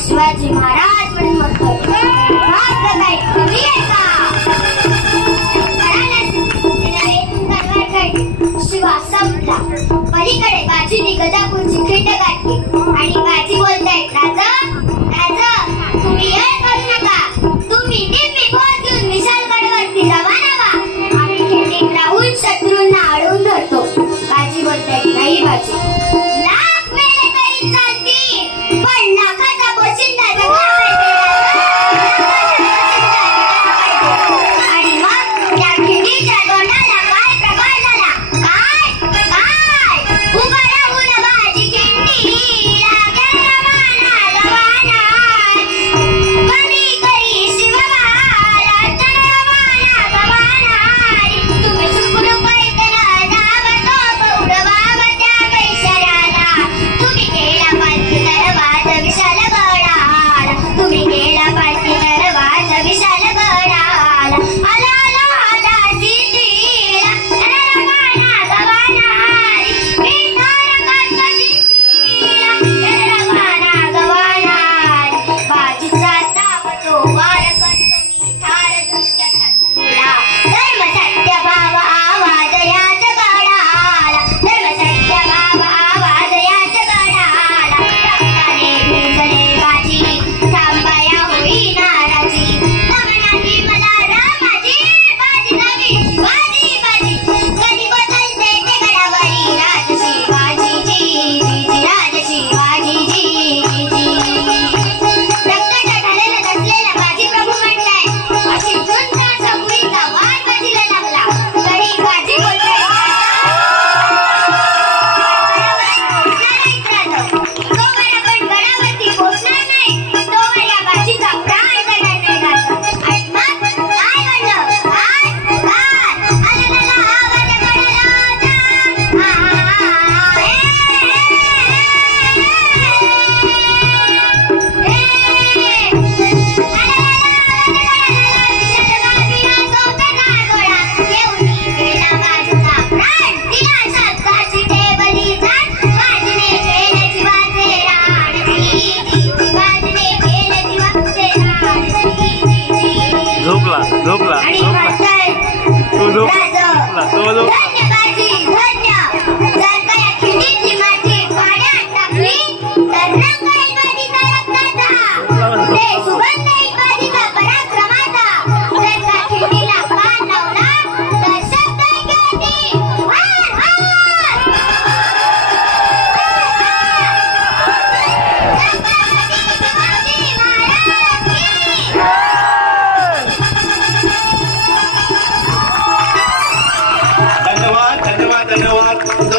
शिवाजी महाराज म्हणून म्हणतो. शिवा संपला. पलीकडे बाजूनी गजापूरची खिंड गाठली आणि बाजी बोलतायत, राजा राजा तुम्ही येळ करू नका, तुम्ही दिव्य बोध घेऊन विशालगडवरती रवाना व्हा, आम्ही खिंडीत राहून शत्रूंना अडवून धरतो. बाजी बोलतायत, नाही बाजी, लाख वेळे तरी चालतील पण लाखाचा पोशिंदा जगला आणि मग त्या खिंडीच्या तोंडाला काय प्रकार झाला, काय काय उभा राहून बाजी खिंडी लागे रवाना रवाना कधी करी शिवबाला चल रवाना रवाना तुम्ही सुखरूप ऐकला जाव तो उडवाव त्या पैशाला बोलो. धन्य बाजी धन्य. जर का या खिंडीची माती पाण्यात टाकली तर रंग येईल बाजीचा रक्ताचा. पुढे सुगंध येईल बाजीचा पराक्रमाचा. जर का खिंडीला पान लावला तर शब्द ऐकवती हर हर. धन्यवाद धन्यवाद धन्यवाद.